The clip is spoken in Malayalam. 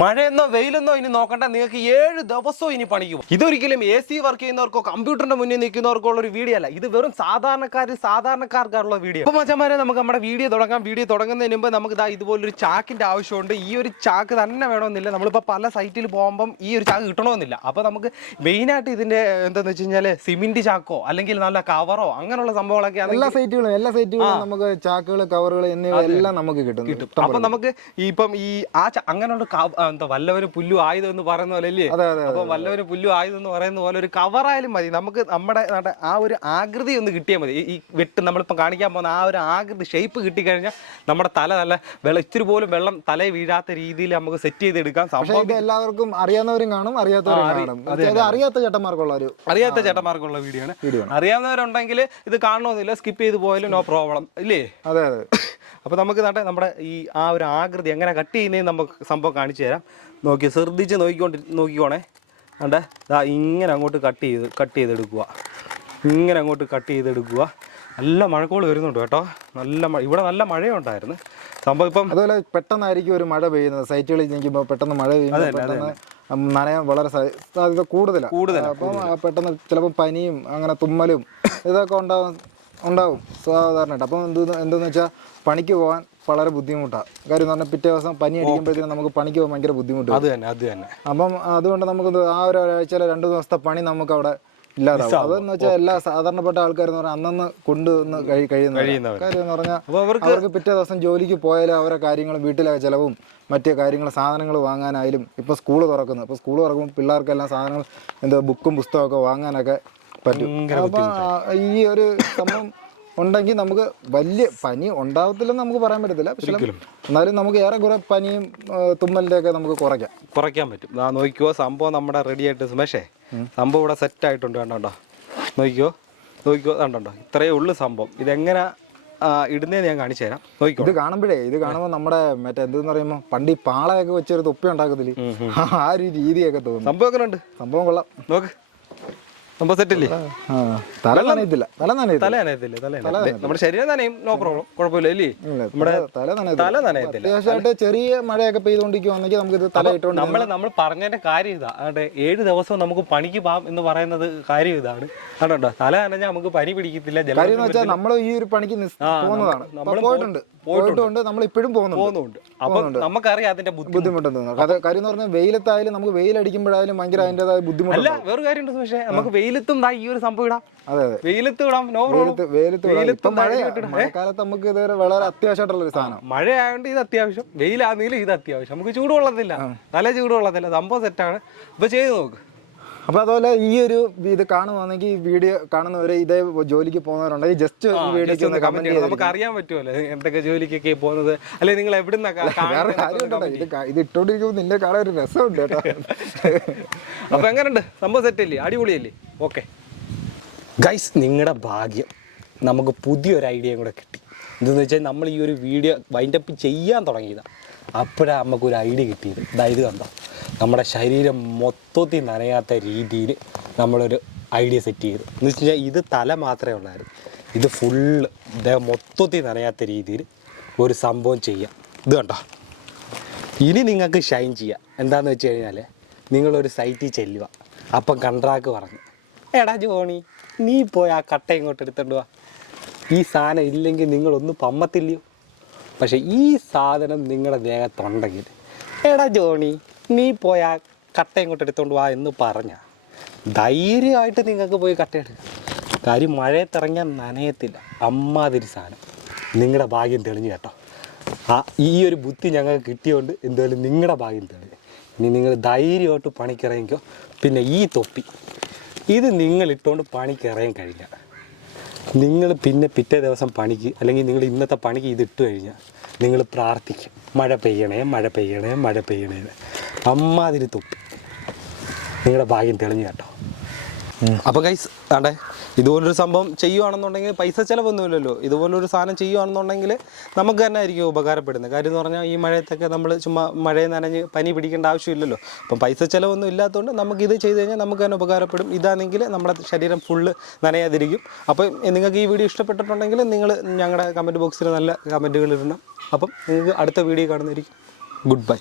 മഴയെന്നോ വെയിലെന്നോ ഇനി നോക്കണ്ട. നിങ്ങൾക്ക് ഏഴ് ദിവസവും ഇനി പണിക്കും ഇതൊരിക്കലും എ സി വർക്ക് ചെയ്യുന്നവർക്കോ കമ്പ്യൂട്ടറിന്റെ മുന്നിൽ നിൽക്കുന്നവർക്കോ ഉള്ള ഒരു വീഡിയോ അല്ല. ഇത് വെറും സാധാരണക്കാർ സാധാരണക്കാർക്കുള്ള വീഡിയോ. അപ്പൊ മച്ചന്മാരെ നമുക്ക് നമ്മുടെ വീഡിയോ തുടങ്ങാം. വീഡിയോ തുടങ്ങുന്നതിന് മുമ്പ് നമുക്ക് ഇതാ ഇതുപോലൊരു ചാക്കിന്റെ ആവശ്യമുണ്ട്. ഈ ഒരു ചാക്ക് തന്നെ വേണമെന്നില്ല. നമ്മളിപ്പോൾ പല സൈറ്റിൽ പോകുമ്പം ഈ ഒരു ചാക്ക് കിട്ടണമെന്നില്ല. അപ്പോൾ നമുക്ക് മെയിൻ ആയിട്ട് ഇതിന്റെ എന്താന്ന് വെച്ച് കഴിഞ്ഞാൽ സിമെന്റ് ചാക്കോ അല്ലെങ്കിൽ നല്ല കവറോ അങ്ങനെയുള്ള സംഭവങ്ങളൊക്കെ എല്ലാ സൈറ്റുകളും എല്ലാ സൈറ്റുകളും നമുക്ക് ചാക്കുകൾ കവറുകൾ എന്നിവ എല്ലാം നമുക്ക് കിട്ടും. കിട്ടും. അപ്പൊ നമുക്ക് ഇപ്പം ഈ ആ അങ്ങനെയുള്ള എന്താ വല്ലവരും പുല്ലു ആയുധം എന്ന് പറയുന്ന പോലെ അല്ലേ അപ്പൊ വല്ലവരും പുല്ലു ആയുധം എന്ന് പറയുന്ന പോലെ ഒരു കവറായാലും മതി. നമുക്ക് നമ്മുടെ ആ ഒരു ആകൃതി ഒന്ന് കിട്ടിയാൽ മതി. ഈ- വെട്ട് നമ്മളിപ്പോൾ കാണിക്കാൻ പോകുന്ന ആ ഒരു ആകൃതി ഷേപ്പ് കിട്ടിക്കഴിഞ്ഞാൽ നമ്മുടെ തല നല്ല വെള്ളം ഇച്ചിരി പോലും വെള്ളം തലയിൽ വീഴാത്ത രീതിയിൽ നമുക്ക് സെറ്റ് ചെയ്തെടുക്കാം. സംഭവം എല്ലാവർക്കും അറിയാവുന്നവരും കാണും അറിയാത്തവരും കാണും. അറിയാത്ത ചേട്ടന്മാർക്കുള്ള ഒരു അറിയാത്ത ചേട്ടന്മാർക്കുള്ള വീഡിയോ ആണ്. വീഡിയോ ആണ്. അറിയാവുന്നവരുണ്ടെങ്കിൽ ഇത് കാണണമെന്നില്ല സ്കിപ്പ് ചെയ്ത് പോയാലും നോ പ്രോബ്ലം ഇല്ലേ? അതെ അതെ. അപ്പോൾ നമുക്ക് നാട്ടെ നമ്മുടെ ഈ ആ ഒരു ആകൃതി എങ്ങനെ കട്ട് ചെയ്യുന്നതെന്ന് നമുക്ക് സംഭവം കാണിച്ചു തരാം. നോക്കി ശ്രദ്ധിച്ച് നോക്കിക്കൊണ്ട് നോക്കിക്കോണേ. കണ്ടേ? ഇതാ ഇങ്ങനെ അങ്ങോട്ട് കട്ട് ചെയ്ത് കട്ട് ചെയ്തെടുക്കുക ഇങ്ങനെ അങ്ങോട്ട് കട്ട് ചെയ്തെടുക്കുക നല്ല മഴക്കോൾ വരുന്നുണ്ട് കേട്ടോ. നല്ല മഴ ഇവിടെ നല്ല മഴയുണ്ടായിരുന്നു. സംഭവം ഇപ്പം അതുപോലെ പെട്ടെന്നായിരിക്കും ഒരു മഴ പെയ്യുന്നത്. സൈറ്റുകളിൽ നിൽക്കുമ്പോൾ പെട്ടെന്ന് മഴ പെയ്യുന്നത് നനയാൻ വളരെ സാധ്യത കൂടുതലാണ് കൂടുതലാണ് അപ്പം പെട്ടെന്ന് ചിലപ്പോൾ പനിയും അങ്ങനെ തുമ്മലും ഇതൊക്കെ ഉണ്ടാവും. ഉണ്ടാവും. സാധാരണയായിട്ട്. അപ്പം എന്ത് എന്തെന്ന് വെച്ചാൽ പണിക്ക് പോകാൻ വളരെ ബുദ്ധിമുട്ടാണ് കാര്യം എന്ന് പറഞ്ഞാൽ പിറ്റേ ദിവസം പനി അടിക്കുമ്പോഴത്തേക്കും നമുക്ക് പണിക്ക് പോകാൻ ഭയങ്കര ബുദ്ധിമുട്ട്. അത് തന്നെ അത് തന്നെ. അപ്പം അതുകൊണ്ട് നമുക്ക് ആ ഒരു ഒരാഴ്ചയിലെ രണ്ട് ദിവസത്തെ പണി നമുക്ക് അവിടെ ഇല്ലാതാവും അതെന്ന് വെച്ചാൽ എല്ലാ സാധാരണപ്പെട്ട ആൾക്കാരെന്ന് പറഞ്ഞാൽ അന്നന്ന് കൊണ്ടുവന്ന് കഴി കഴിയുന്ന. കാര്യം എന്ന് പറഞ്ഞാൽ അവർക്ക് പിറ്റേ ദിവസം ജോലിക്ക് പോയാലും അവരെ കാര്യങ്ങളും വീട്ടിലെ ചിലവും മറ്റു കാര്യങ്ങൾ സാധനങ്ങൾ വാങ്ങാനായാലും ഇപ്പോൾ സ്കൂൾ തുറക്കുന്നു. ഇപ്പോൾ സ്കൂൾ തുറക്കുമ്പോൾ പിള്ളേർക്കെല്ലാം സാധനങ്ങൾ എന്താ ബുക്കും പുസ്തകമൊക്കെ വാങ്ങാനൊക്കെ പറ്റും. അപ്പം ഈ ഒരു സംഭവം ഉണ്ടെങ്കിൽ നമുക്ക് വലിയ പനി ഉണ്ടാവത്തില്ലെന്ന് നമുക്ക് പറയാൻ പറ്റത്തില്ല. പക്ഷേ എന്നാലും നമുക്ക് ഏറെ കുറെ പനിയും തുമ്മലിന്റെ ഒക്കെ നമുക്ക് കുറയ്ക്കാം. കുറയ്ക്കാൻ പറ്റും. നോക്കിയോ സംഭവം നമ്മുടെ റെഡി ആയിട്ട് സുമേഷേ സംഭവം ഇവിടെ സെറ്റ് ആയിട്ടുണ്ട് കണ്ടോ നോക്കിയോ നോക്കിയോ കണ്ടോ ഇത്രയേ ഉള്ളു സംഭവം. ഇതെങ്ങനെ ഇടുന്നേ ഞാൻ കാണിച്ചു തരാം. നോക്കിക്കോ. ഇത് കാണുമ്പോഴേ ഇത് കാണുമ്പോൾ നമ്മുടെ മറ്റേ എന്തെന്ന് പറയുമ്പോൾ പണ്ട് ഈ പാളയൊക്കെ വെച്ചൊരു തൊപ്പി ഉണ്ടാക്കത്തില്ലേ? ആ ഒരു രീതിയൊക്കെ തോന്നുന്നു സംഭവം ഒക്കെ ഉണ്ട് സംഭവം കൊള്ളാം. നോക്ക്. സംഭവം സെറ്റില്ലേ ആ, തല നനയത്തില്ല. തല നനയത്തില്ല. തല നനയത്തില്ല തല നനയത്തില്ല. നമ്മുടെ ശരീരം നനയും നോ പ്രോബ്ലം കുഴപ്പമില്ല നമ്മുടെ തല നനയത്തില്ല. തല നനയത്തില്ല. അത്യാവശ്യമായിട്ട് ചെറിയ മഴയൊക്കെ പെയ്തുകൊണ്ടിരിക്കുവാണെങ്കിൽ നമുക്ക് ഇത് തല ഇട്ടുകൊണ്ട് നമ്മൾ നമ്മൾ പറഞ്ഞതിന്റെ കാര്യം ഇതാ. അതെ ഏഴ് ദിവസം നമുക്ക് പണിക്ക് പോകാം എന്ന് പറയുന്നത് കാര്യം ഇതാണ്. കണ്ടോ? തല നനഞ്ഞാൽ നമുക്ക് പനി പിടിക്കത്തില്ല കാര്യം വെച്ചാൽ നമ്മൾ ഈ ഒരു പണിക്ക് പോകുന്നതാണ്. പോയിട്ടുണ്ട്. പോയിട്ടുണ്ട്. നമ്മൾ ഇപ്പോഴും പോകുന്നുണ്ട്. അപ്പൊ നമുക്കറിയാം അതിന്റെ ബുദ്ധിമുട്ടുണ്ടെന്ന് ബുദ്ധിമുട്ടെന്ന്. കാര്യം എന്ന് പറഞ്ഞാൽ വെയിലത്തായാലും നമുക്ക് വെയിലടിക്കുമ്പോഴായാലും ഭയങ്കര അതിന്റെതായ ബുദ്ധിമുട്ടില്ല അല്ല വേറെ കാര്യമുണ്ട് പക്ഷേ നമുക്ക് വെയിലത്തും ദാ ഈ ഒരു സംഭവം ഇടാം? അതെ അതെ. വെയിലത്ത് ഇടാം നോ പ്രോബ്ലം വെയിലത്ത് വെയിലത്ത് വിടാം. വെയിലത്ത് ഇപ്പം മഴ മഴക്കാലത്ത് നമുക്ക് ഇത് വളരെ അത്യാവശ്യമായിട്ടുള്ള ഒരു സാധനം. മഴ ആയതുകൊണ്ട് ഇത് അത്യാവശ്യം. വെയിലാണെങ്കിലും ഇത് അത്യാവശ്യം. നമുക്ക് ചൂട് കൊള്ളത്തില്ല തല ചൂട് കൊള്ളത്തില്ല സംഭവം സെറ്റാണ് ഇപ്പൊ ചെയ്ത് നോക്ക്. അപ്പൊ അതുപോലെ ഈ ഒരു ഇത് കാണുവാണെങ്കിൽ ഈ വീഡിയോ കാണുന്നവരെ ഇതേ ജോലിക്ക് പോകുന്നവരുണ്ടെങ്കിൽ ജസ്റ്റ് വീഡിയോക്ക് ഒന്ന് കമന്റ് ചെയ്ത് നമുക്ക് അറിയാൻ പറ്റുമല്ലോ എന്തൊക്കെ ജോലിക്കൊക്കെ പോകുന്നത്. അല്ലെ നിങ്ങൾ എവിടെ വേറെ കാര്യം ഉണ്ടോ ഇത് ഇത് ഇട്ടോണ്ടിരിക്കുമ്പോൾ നിന്റെ കാണാൻ ഒരു രസമുണ്ട് കേട്ടോ. അപ്പൊ എങ്ങനെയുണ്ട് സംഭവം സെറ്റല്ലേ അടിപൊളിയല്ലേ? ഓക്കെ ഗൈസ് നിങ്ങളുടെ ഭാഗ്യം. നമുക്ക് പുതിയൊരു ഐഡിയ കൂടെ കിട്ടി. എന്തെന്ന് വെച്ചാൽ നമ്മൾ ഈ ഒരു വീഡിയോ വൈൻഡപ്പ് ചെയ്യാൻ തുടങ്ങിയതാണ് അപ്പോഴാണ് നമുക്കൊരു ഐഡിയ കിട്ടിയത്. അതായത് കണ്ടോ? നമ്മുടെ ശരീരം മൊത്തത്തിൽ നനയാത്ത രീതിയിൽ നമ്മളൊരു ഐഡിയ സെറ്റ് ചെയ്തു. എന്ന് വെച്ച് കഴിഞ്ഞാൽ ഇത് തല മാത്രമേ ഉള്ളായിരുന്നു. ഇത് ഫുള്ള് ഇദ്ദേഹം മൊത്തത്തിൽ നനയാത്ത രീതിയിൽ ഒരു സംഭവം ചെയ്യാം. ഇത് കണ്ടോ? ഇനി നിങ്ങൾക്ക് ഷൈൻ ചെയ്യാം. എന്താണെന്ന് വെച്ച് കഴിഞ്ഞാൽ നിങ്ങളൊരു സൈറ്റിൽ ചെല്ലുക. അപ്പം കൺട്രാക്ക് പറഞ്ഞു. എടാ ജോണി നീ പോയി ആ കട്ട ഇങ്ങോട്ട് എടുത്തോണ്ട് വാ. ഈ സാധനം ഇല്ലെങ്കിൽ നിങ്ങളൊന്നും പമ്മത്തില്ലയോ? പക്ഷേ ഈ സാധനം നിങ്ങളുടെ ദേഹത്തുണ്ടെങ്കിൽ. എടാ ജോണി നീ പോയി ആ കട്ട ഇങ്ങോട്ട് എടുത്തോണ്ട് വാ എന്ന് പറഞ്ഞ. ധൈര്യമായിട്ട് നിങ്ങൾക്ക് പോയി കട്ട എടുക്കുക കാര്യം മഴയത്തിറങ്ങിയാൽ നനയത്തില്ല. അമ്മാതിരി സാധനം. നിങ്ങളുടെ ഭാഗ്യം തെളിഞ്ഞു കേട്ടോ. ആ ഈ ഒരു ബുദ്ധി ഞങ്ങൾക്ക് കിട്ടിയോണ്ട് എന്തായാലും നിങ്ങളുടെ ഭാഗ്യം തെളിഞ്ഞു. ഇനി നിങ്ങൾ ധൈര്യമായിട്ട് പണിക്കിറങ്ങിക്കോ പിന്നെ ഈ തൊപ്പി. ഇത് നിങ്ങളിട്ടുകൊണ്ട് പണിക്കിറങ്ങി കഴിഞ്ഞാൽ നിങ്ങൾ പിന്നെ പിറ്റേ ദിവസം പണിക്ക് അല്ലെങ്കിൽ നിങ്ങൾ ഇന്നത്തെ പണിക്ക് ഇത് ഇട്ട് കഴിഞ്ഞാൽ നിങ്ങൾ പ്രാർത്ഥിക്കും. മഴ പെയ്യണേ മഴ പെയ്യണേ മഴ പെയ്യണേ. അമ്മാതിരി തൊപ്പി. നിങ്ങളുടെ ഭാഗ്യം തെളിഞ്ഞു കേട്ടോ. അപ്പോൾ ഗൈസ് ആണ്ടേ? ഇതുപോലൊരു സംഭവം ചെയ്യുവാണെന്നുണ്ടെങ്കിൽ പൈസ ചിലവൊന്നുമില്ലല്ലോ. ഇതുപോലൊരു സാധനം ചെയ്യുവാണെന്നുണ്ടെങ്കിൽ നമുക്ക് തന്നെ ആയിരിക്കും ഉപകാരപ്പെടുന്നത്. കാര്യം എന്ന് പറഞ്ഞാൽ ഈ മഴയത്തൊക്കെ നമ്മൾ ചുമ്മാ മഴയിൽ നനഞ്ഞ് പനി പിടിക്കേണ്ട ആവശ്യമില്ലല്ലോ. അപ്പം പൈസ ചിലവൊന്നും ഇല്ലാത്തതുകൊണ്ട് നമുക്ക് ഇത് ചെയ്ത് കഴിഞ്ഞാൽ നമുക്ക് തന്നെ ഉപകാരപ്പെടും. ഇതാണെങ്കിൽ നമ്മുടെ ശരീരം ഫുള്ള് നനയാതിരിക്കും. അപ്പം നിങ്ങൾക്ക് ഈ വീഡിയോ ഇഷ്ടപ്പെട്ടിട്ടുണ്ടെങ്കിൽ നിങ്ങൾ ഞങ്ങളുടെ കമന്റ് ബോക്സിൽ നല്ല കമന്റുകൾ ഇടണം. അപ്പം നിങ്ങൾക്ക് അടുത്ത വീഡിയോ കാണുന്നതായിരിക്കും. Good bye